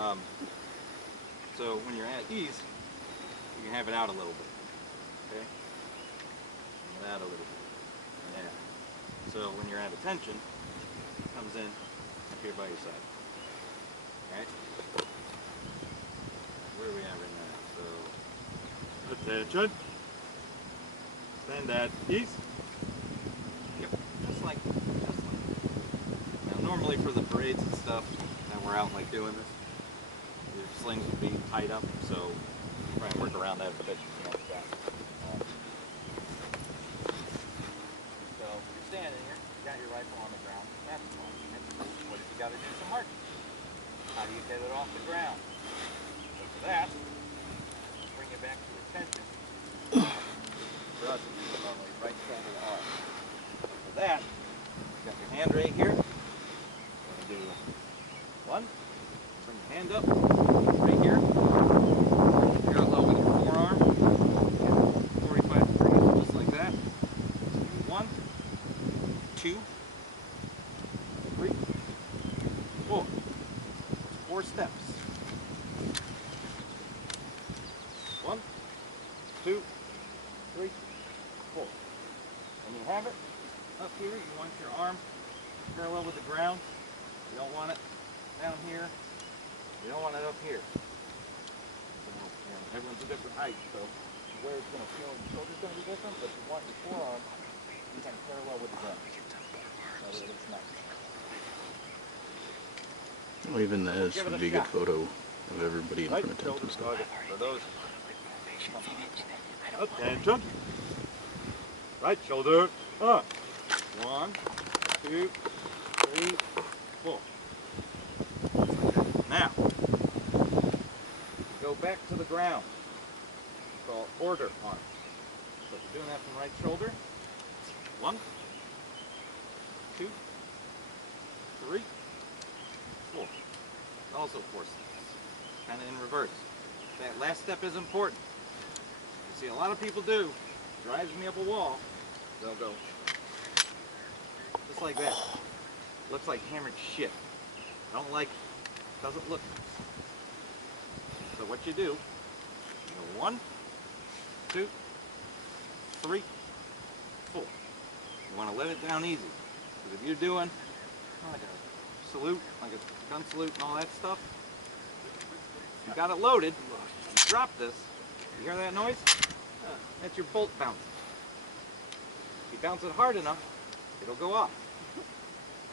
Um, so when you're at ease, you can have it out a little bit. Okay? Bring it out a little bit. Yeah. So when you're at attention, it comes in up here by your side. Alright? Where are we at right now? So attention. Stand at ease. Yep. Just like. Now normally for the parades and stuff, and we're out like doing this, your slings would be tied up, so try and work around that a bit. So you're standing here, you got your rifle on the ground, that's fine. What if you got to do some marching? How do you get it off the ground? So for that, bring it back to attention. For us, it's normally right shoulder to arm. For that, you got your hand right here. You're going to do one, bring your hand up, right here. Parallel with your forearm. 45 degrees, just like that. 1, 2, 3, 4. 4 steps. 1, 2, 3, 4. And you have it up here. You want your arm parallel with the ground. You don't want it down here. You don't want it up here. So, everyone's a different height, so where it's going to feel your shoulder's going to be different, but you want your forearm to kind of parallel with the ground. So that it looks nice. Well, even this would be a good photo of everybody in front of tents and stuff. For those. Attention. Right shoulder up. 1, 2, 3, 4. Now, go back to the ground. It's called order arms. So if you're doing that from right shoulder, 1, 2, 3, 4. Also 4 steps. Kind of in reverse. That last step is important. You see a lot of people do, drives me up a wall, they'll go just like that. Looks like hammered shit. Don't like it. Doesn't look nice. So what you do, you go 1, 2, 3, 4. You want to let it down easy. Because if you're doing like a salute, like a gun salute and all that stuff, you got it loaded, you drop this, you hear that noise? That's your bolt bouncing. If you bounce it hard enough, it'll go off.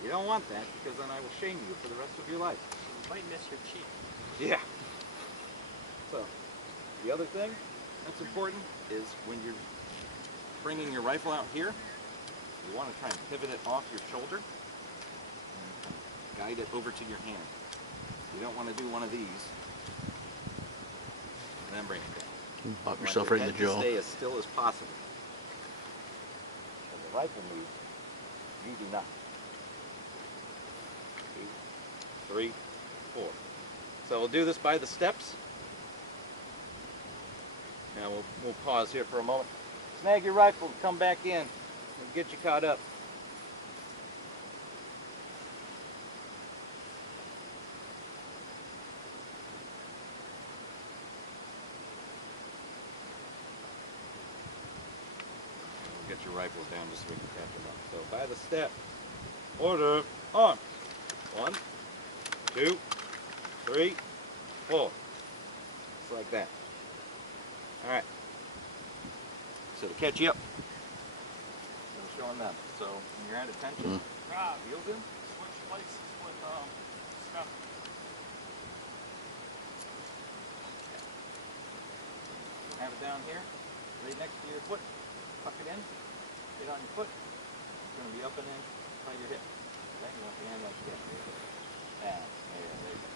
You don't want that, because then I will shame you for the rest of your life. You might miss your cheek. Yeah. So, the other thing that's important is when you're bringing your rifle out here, you want to try and pivot it off your shoulder and guide it over to your hand. You don't want to do one of these and then bring it down. You pop yourself right in the jaw. Stay as still as possible. When the rifle moves, you do not. 2, 3, 4. So we'll do this by the steps. Now we'll pause here for a moment. Snag your rifle and come back in. We'll get you caught up. Get your rifles down just so we can catch them up. So by the step, order, arms. 1, 2, 3, 4. Just like that. Alright. So to catch you up, I'm showing them. So when you're at attention, wheels in. Switch places with Steph. Have it down here, right next to your foot. Tuck it in, get on your foot. It's going to be up and in by your hip. Okay, you want your hand like this. And there you go.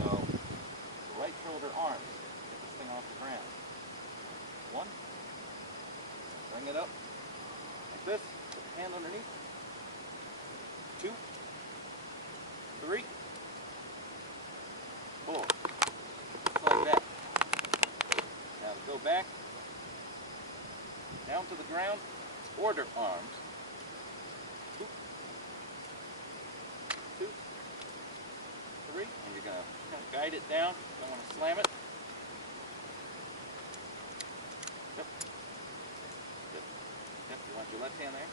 So, the right shoulder arms. Get this thing off the ground. 1. Bring it up. Like this. Put the hand underneath. 2. 3. 4. Just like that. Now go back. Down to the ground, order arms. 2, 3, and you're going to kind of Guide it down. Don't want to slam it. Yep. Yep. Yep. You want your left hand there?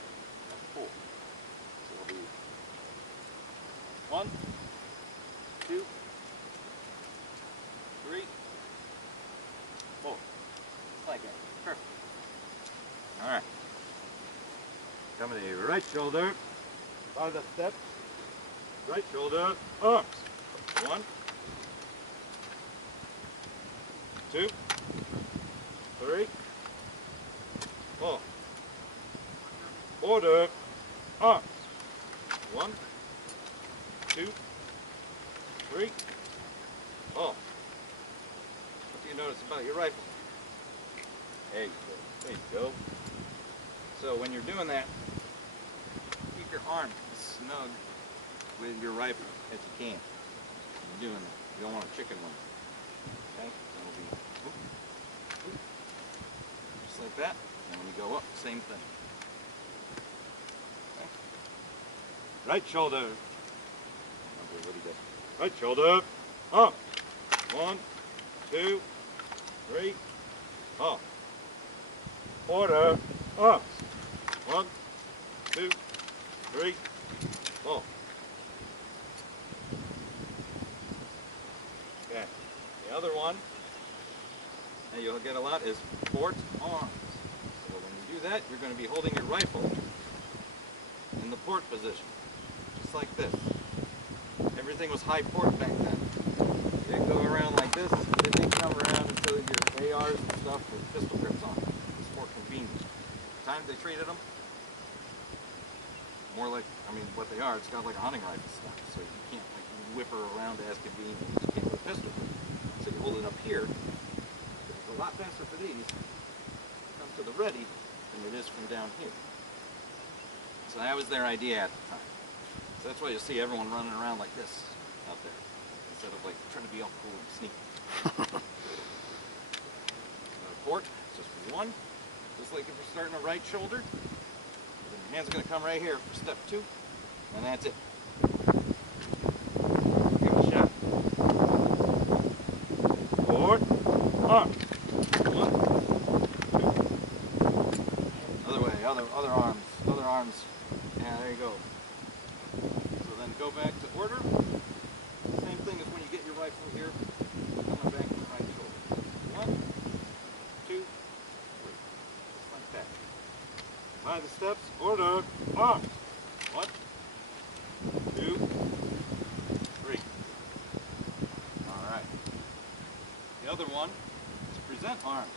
Pull. So it'll be 1, 2, 3, 4. Just like that. Perfect. All right. Coming to your right shoulder. By the steps. Right shoulder. Arms. 1, 2, 3, 4. Order. Arms. 1, 2, 3, 4. What do you notice about your rifle? There you go. There you go. So when you're doing that, keep your arm as snug with your rifle as you can. When you're doing that. You don't want a chicken one. Okay? That'll be whoop, whoop, just like that. And when you go up, same thing. Okay? Right shoulder. What do you do? Right shoulder. Up. 1, 2, 3. Up. Order. Up. 1, 2, 3, 4. Okay. The other one that you'll get a lot is port arms. So when you do that, you're going to be holding your rifle in the port position, just like this. Everything was high port back then. You didn't go around like this. They didn't come around until your ARs and stuff with pistol grips on. It's more convenient. The time they treated them, more like, I mean, what they are, it's got like a hunting rifle stuff, so you can't like whip her around as convenient as you can with a pistol. So you hold it up here. It's a lot faster for these to come to the ready than it is from down here. So that was their idea at the time. So that's why you'll see everyone running around like this out there, instead of like trying to be all cool and sneaky. Port, just 1, just like if you're starting a right shoulder. Then your hand's going to come right here for step 2, and that's it. Give it a shot. Port, arm. 1, 2. Other way, other arms. Yeah, there you go. So then go back to order. Same thing as when you get your rifle here, coming back to the right shoulder. 1, 2, 3. Just like that. By the steps, order, arms. 1, 2, 3. Alright. The other one is present arms.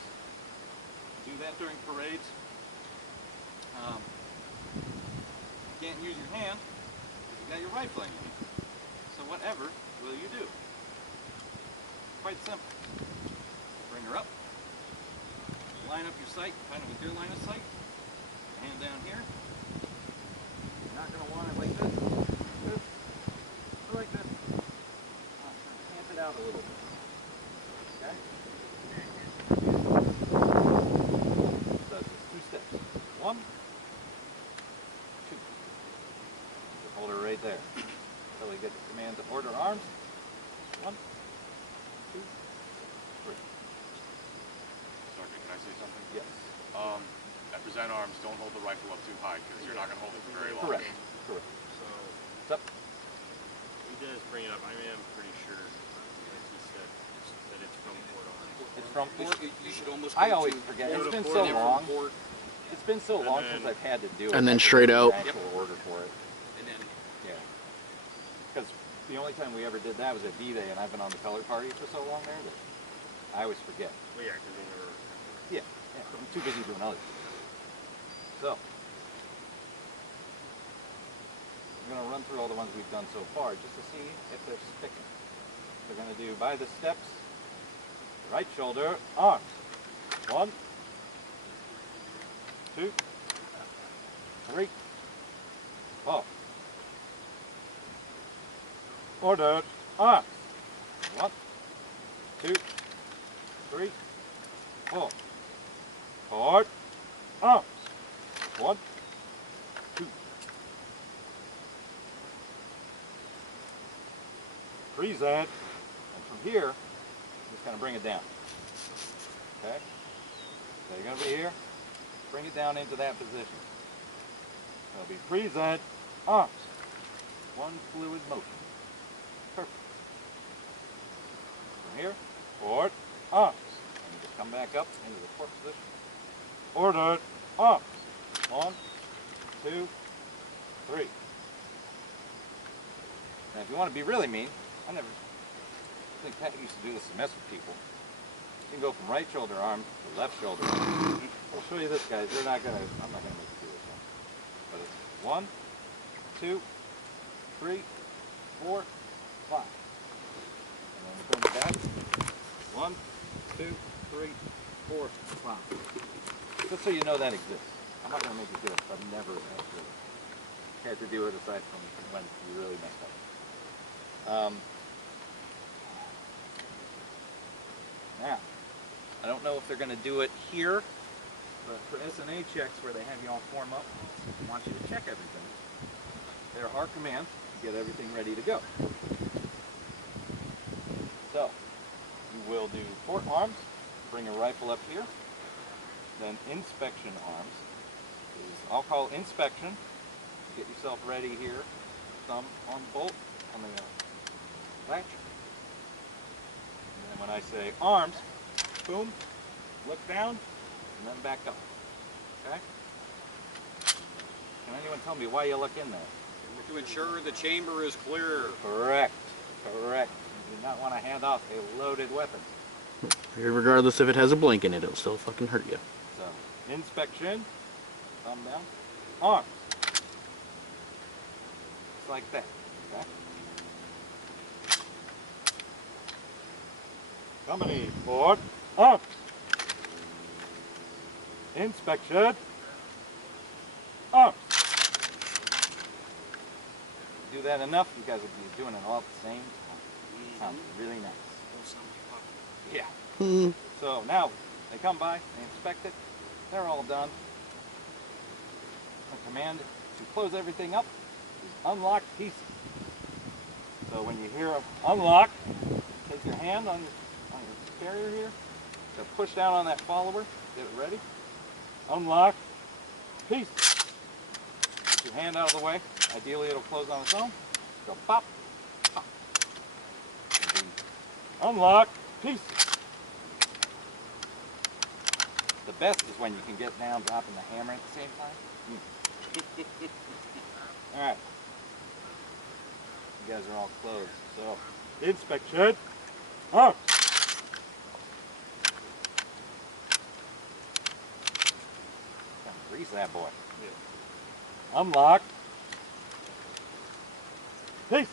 Do that during parades. You can't use your hand because you got your rifle in your hand. So whatever will you do? Quite simple. Bring her up. Line up your sight, kind of with your line of sight. Hand down here. You're not going to want it like this, or like this. Camp it out a little bit. Okay? So it's 2 steps. 1, 2. Hold her right there until we get the command to order arms. 1, 2, 3. Sergeant, can I say something? Yes. At present arms, don't hold the rifle up too high because you're not going to hold it for very long. Correct. Correct. So, What's up? you guys bring it up. I am pretty sure, like he said, that it's from Port Arms. It's from Port. You should almost I go always to forget. Go It's to been Port so and long. Port, It's been so And long then- since I've had to do it. And then I have to straight do out. an actual order for it. and then Yeah. Because the only time we ever did that was at D-Day, and I've been on the color party for so long there that I always forget. well, yeah, because we never. Yeah. I'm too busy doing other things. So, I'm going to run through all the ones we've done so far just to see if they're sticking. We're going to do by the steps, right shoulder, arms. 1, 2, 3, 4. Ordered, arms. 1, 2, 3, 4. Forward, arms. 1, 2. Present, And from here, I'm just going to bring it down. Okay? So you're going to be here. Bring it down into that position. It'll be present arms. One fluid motion. Perfect. From here, forward, arms. And you just come back up into the fourth position. Ordered, arms. 1, 2, 3. Now if you want to be really mean, I think Pat used to do this to mess with people. You can go from right shoulder arm to left shoulder arm. I'll show you this, guys. I'm not gonna make you do this one. But it's 1, 2, 3, 4, 5. And then we bring it back. 1, 2, 3, 4, 5. Just so you know that exists. I'm not gonna make you do it. I've never actually had to do it aside from when you really messed up. Now, I don't know if they're going to do it here, but for SNA checks where they have you all form up and want you to check everything, there are commands to get everything ready to go. So, you will do port arms, bring a rifle up here, then inspection arms. I'll call inspection. Get yourself ready here, thumb on the bolt, on the latch. And then when I say arms, boom, look down, and then back up. Okay? Can anyone tell me why you look in there? To ensure the chamber is clear. Correct. Correct. You do not want to hand off a loaded weapon. Regardless if it has a blank in it, it'll still fucking hurt you. So, inspection, thumb down, arms. Just like that. Okay? Company, forward, arms. Inspection, arms. Do that enough, you guys will be doing it all at the same time. Sounds really nice. Yeah. So now they come by, they inspect it, they're all done. The command to close everything up is unlock pieces. So when you hear unlock, take your hand on your carrier here, so push down on that follower, get it ready. Unlock pieces. Put your hand out of the way. Ideally it'll close on its own. Go pop, pop. Unlock pieces. The best is when you can get down dropping the hammer at the same time. Alright. You guys are all closed. So, inspection. Arms. Grease that boy. Yeah. Unlock. Peace.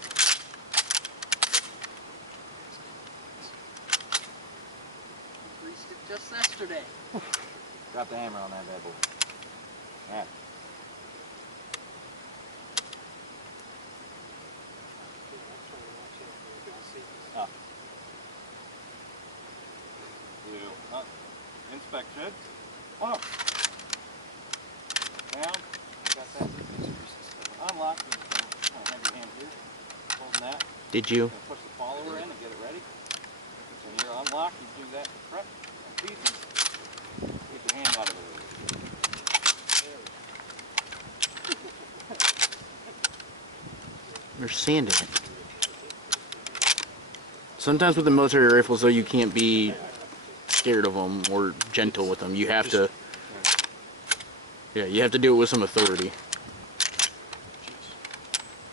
Greased it just yesterday. Drop the hammer on that bad boy. Alright. Up. Do up. Inspection. Up. Down. Got that. Unlock. Have your hand here. Holding that. Did you? Push the follower in and get it ready. When you're unlocked, you do that in front. And pieces. Get your hand out of it. There's sand in it. Sometimes with the military rifles, though, you can't be scared of them or gentle with them. You have to. Yeah, you have to do it with some authority.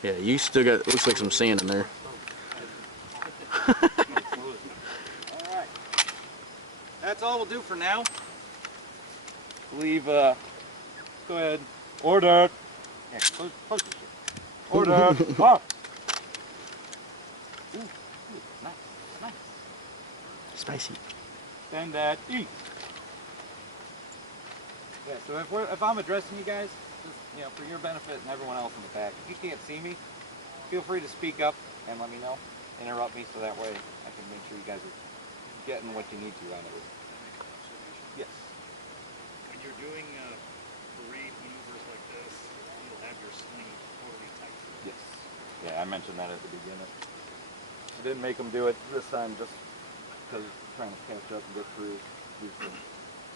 Yeah, you still got, looks like some sand in there. Alright. That's all we'll do for now. Leave, go ahead. Order. Yeah, close your shit. Order. Up. Ooh, nice, nice. Spicy. Stand at E. Yeah, so if I'm addressing you guys, just, you know, for your benefit and everyone else in the back, if you can't see me, feel free to speak up and let me know. Interrupt me so that way I can make sure you guys are getting what you need to out of it. Yes. When you're doing parade maneuvers like this, you'll have your sling totally tight. Yes. Yeah, I mentioned that at the beginning. I didn't make them do it this time just because trying to catch up and get through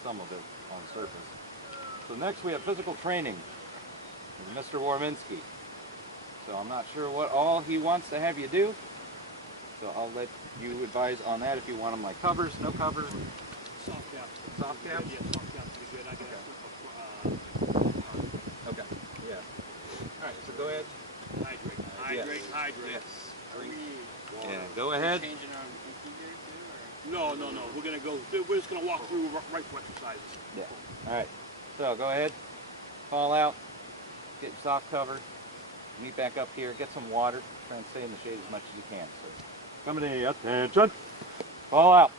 some of it on surface. So next we have physical training with Mr. Warminski. So I'm not sure what all he wants to have you do. So I'll let you advise on that if you want them like covers, no covers. Soft cap. Soft caps? Yeah, soft caps would be good. I got Okay. Yeah. All right. So go ahead. hydrate. Yes. Hydrate. Yes. Water. Yeah. Go ahead. Changing our BP here too, No. We're gonna go. We're just gonna walk through rifle exercises. Yeah. All right. So go ahead. Fall out. Get your soft cover. Meet back up here. Get some water. Try and stay in the shade as much as you can. So, company attention. Fall out.